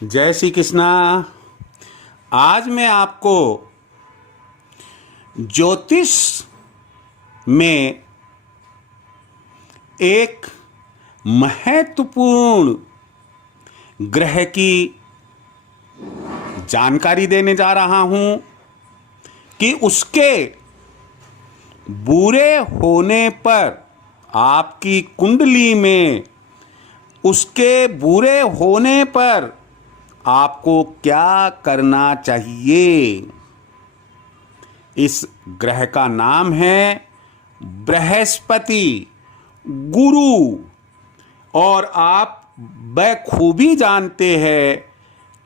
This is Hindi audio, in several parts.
जय श्री कृष्णा। आज मैं आपको ज्योतिष में एक महत्वपूर्ण ग्रह की जानकारी देने जा रहा हूं कि उसके बुरे होने पर आपकी कुंडली में उसके बुरे होने पर आपको क्या करना चाहिए। इस ग्रह का नाम है बृहस्पति, गुरु। और आप बखूबी जानते हैं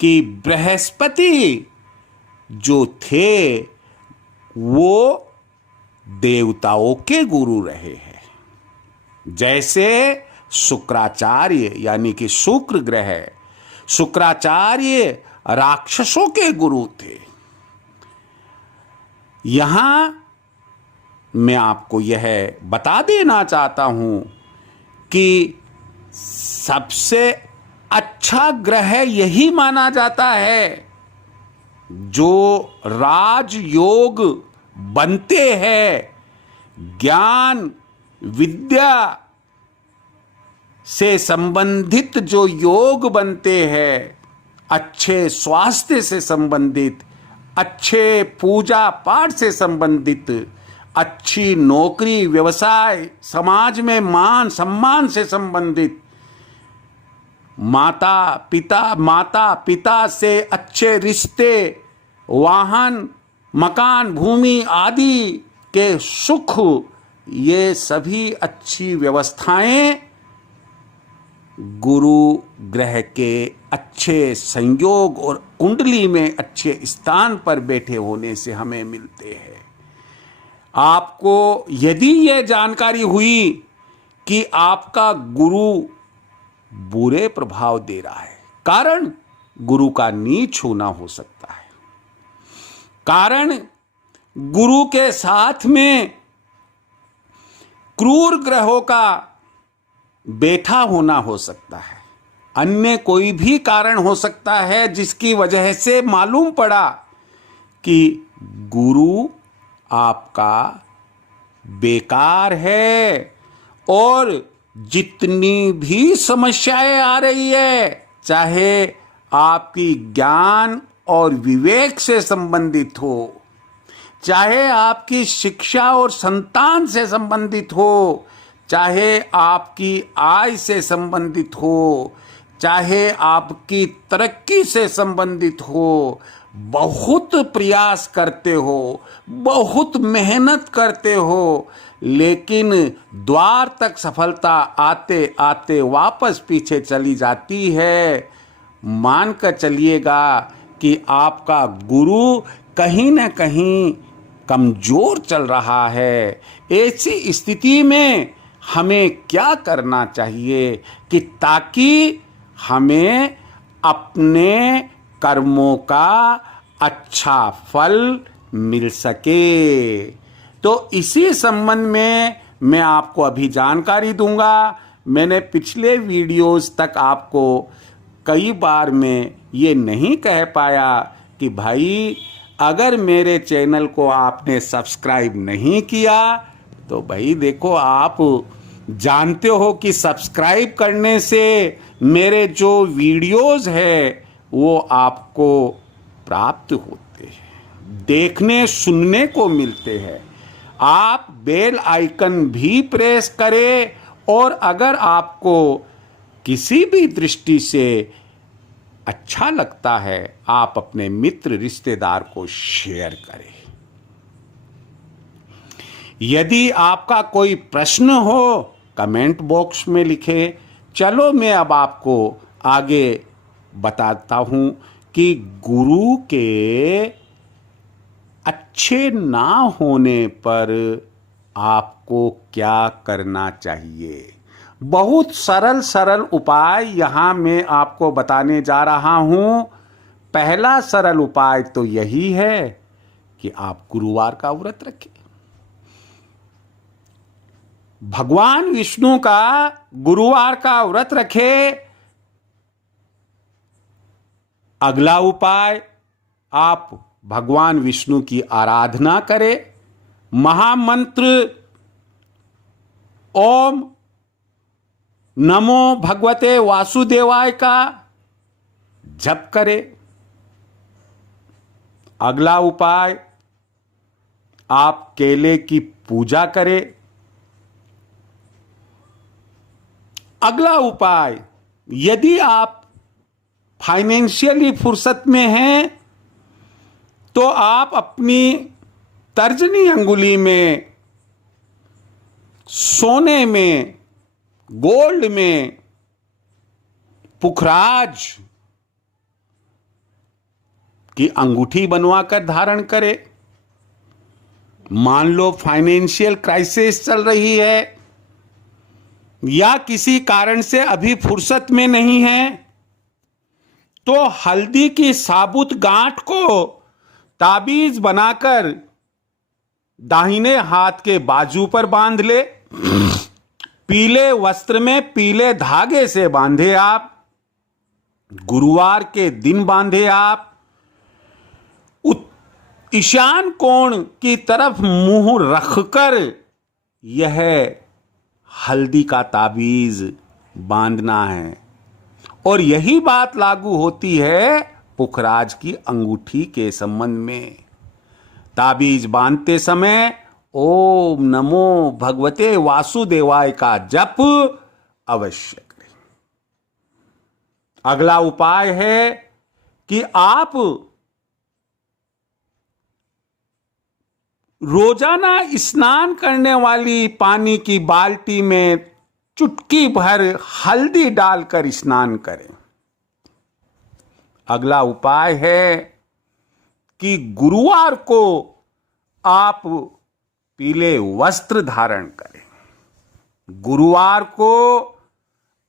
कि बृहस्पति जो थे वो देवताओं के गुरु रहे हैं। जैसे शुक्राचार्य यानी कि शुक्र ग्रह, शुक्राचार्य राक्षसों के गुरु थे। यहां मैं आपको यह बता देना चाहता हूं कि सबसे अच्छा ग्रह यही माना जाता है जो राजयोग बनते हैं, ज्ञान विद्या से संबंधित जो योग बनते हैं, अच्छे स्वास्थ्य से संबंधित, अच्छे पूजा पाठ से संबंधित, अच्छी नौकरी व्यवसाय, समाज में मान सम्मान से संबंधित, माता पिता से अच्छे रिश्ते, वाहन मकान भूमि आदि के सुख, ये सभी अच्छी व्यवस्थाएं गुरु ग्रह के अच्छे संयोग और कुंडली में अच्छे स्थान पर बैठे होने से हमें मिलते हैं। आपको यदि यह जानकारी हुई कि आपका गुरु बुरे प्रभाव दे रहा है, कारण गुरु का नीच होना हो सकता है, कारण गुरु के साथ में क्रूर ग्रहों का बैठा होना हो सकता है, अन्य कोई भी कारण हो सकता है जिसकी वजह से मालूम पड़ा कि गुरु आपका बेकार है और जितनी भी समस्याएं आ रही है, चाहे आपकी ज्ञान और विवेक से संबंधित हो, चाहे आपकी शिक्षा और संतान से संबंधित हो, चाहे आपकी आय से संबंधित हो, चाहे आपकी तरक्की से संबंधित हो, बहुत प्रयास करते हो, बहुत मेहनत करते हो, लेकिन द्वार तक सफलता आते आते वापस पीछे चली जाती है। मानकर चलिएगा कि आपका गुरु कहीं न कहीं कमजोर चल रहा है। ऐसी स्थिति में हमें क्या करना चाहिए कि ताकि हमें अपने कर्मों का अच्छा फल मिल सके। तो इसी संबंध में मैं आपको अभी जानकारी दूंगा। मैंने पिछले वीडियोस तक आपको कई बार मैं ये नहीं कह पाया कि भाई अगर मेरे चैनल को आपने सब्सक्राइब नहीं किया तो भाई देखो, आप जानते हो कि सब्सक्राइब करने से मेरे जो वीडियोस है वो आपको प्राप्त होते हैं, देखने सुनने को मिलते हैं। आप बेल आइकन भी प्रेस करें और अगर आपको किसी भी दृष्टि से अच्छा लगता है, आप अपने मित्र रिश्तेदार को शेयर करें। यदि आपका कोई प्रश्न हो कमेंट बॉक्स में लिखें। चलो मैं अब आपको आगे बताता हूं कि गुरु के अच्छे ना होने पर आपको क्या करना चाहिए। बहुत सरल सरल उपाय यहां मैं आपको बताने जा रहा हूं। पहला सरल उपाय तो यही है कि आप गुरुवार का व्रत रखें। भगवान विष्णु का गुरुवार का व्रत रखे अगला उपाय, आप भगवान विष्णु की आराधना करें, महामंत्र ओम नमो भगवते वासुदेवाय का जप करें। अगला उपाय, आप केले की पूजा करें। अगला उपाय, यदि आप फाइनेंशियली फुर्सत में हैं तो आप अपनी तर्जनी अंगुली में सोने में, गोल्ड में पुखराज की अंगूठी बनवाकर धारण करें। मान लो फाइनेंशियल क्राइसिस चल रही है या किसी कारण से अभी फुर्सत में नहीं है, तो हल्दी की साबुत गांठ को ताबीज बनाकर दाहिने हाथ के बाजू पर बांध ले। पीले वस्त्र में पीले धागे से बांधे आप। गुरुवार के दिन बांधे आप। ईशान कोण की तरफ मुंह रखकर यह हल्दी का ताबीज बांधना है। और यही बात लागू होती है पुखराज की अंगूठी के संबंध में। ताबीज बांधते समय ओम नमो भगवते वासुदेवाय का जप अवश्य करें। अगला उपाय है कि आप रोजाना स्नान करने वाली पानी की बाल्टी में चुटकी भर हल्दी डालकर स्नान करें। अगला उपाय है कि गुरुवार को आप पीले वस्त्र धारण करें। गुरुवार को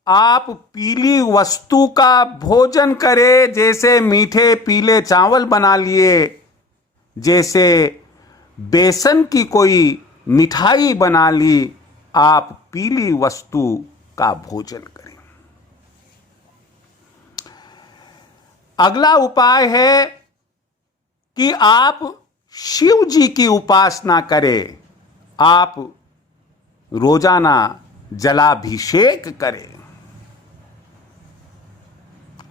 आप पीली वस्तु का भोजन करें, जैसे मीठे पीले चावल बना लिए, जैसे बेसन की कोई मिठाई बना ली, आप पीली वस्तु का भोजन करें। अगला उपाय है कि आप शिव जी की उपासना करें। आप रोजाना जलाभिषेक करें।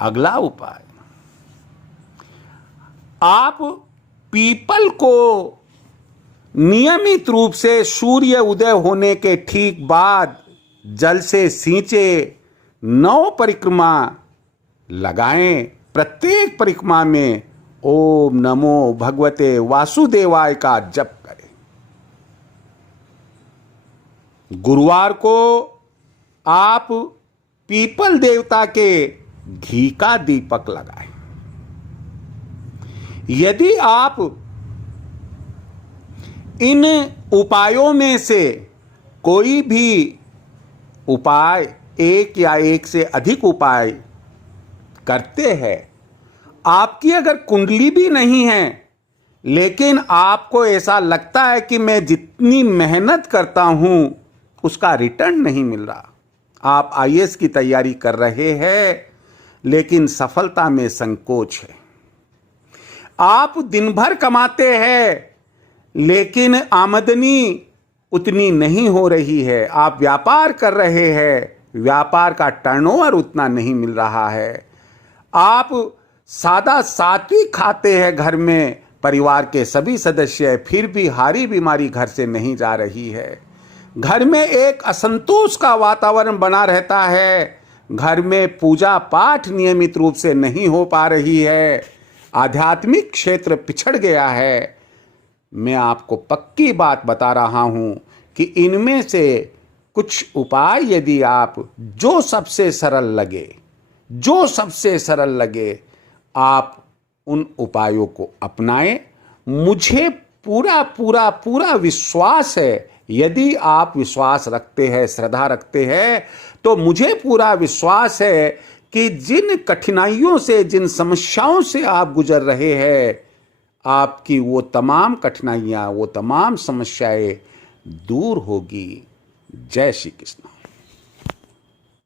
अगला उपाय, आप पीपल को नियमित रूप से सूर्य उदय होने के ठीक बाद जल से सींचे 9 परिक्रमा लगाएं। प्रत्येक परिक्रमा में ओम नमो भगवते वासुदेवाय का जप करें। गुरुवार को आप पीपल देवता के घी का दीपक लगाएं। यदि आप इन उपायों में से कोई भी उपाय, एक या एक से अधिक उपाय करते हैं, आपकी अगर कुंडली भी नहीं है लेकिन आपको ऐसा लगता है कि मैं जितनी मेहनत करता हूं उसका रिटर्न नहीं मिल रहा, आप आईएएस की तैयारी कर रहे हैं लेकिन सफलता में संकोच है, आप दिन भर कमाते हैं लेकिन आमदनी उतनी नहीं हो रही है, आप व्यापार कर रहे हैं, व्यापार का टर्नओवर उतना नहीं मिल रहा है, आप सादा सात्विक खाते हैं घर में, परिवार के सभी सदस्य, फिर भी हारी बीमारी घर से नहीं जा रही है, घर में एक असंतोष का वातावरण बना रहता है, घर में पूजा पाठ नियमित रूप से नहीं हो पा रही है, आध्यात्मिक क्षेत्र पिछड़ गया है, मैं आपको पक्की बात बता रहा हूं कि इनमें से कुछ उपाय यदि आप जो सबसे सरल लगे आप उन उपायों को अपनाएं। मुझे पूरा विश्वास है, यदि आप विश्वास रखते हैं, श्रद्धा रखते हैं, तो मुझे पूरा विश्वास है कि जिन कठिनाइयों से, जिन समस्याओं से आप गुजर रहे हैं, आपकी वो तमाम कठिनाइयां, वो तमाम समस्याएं दूर होगी। जय श्री कृष्ण।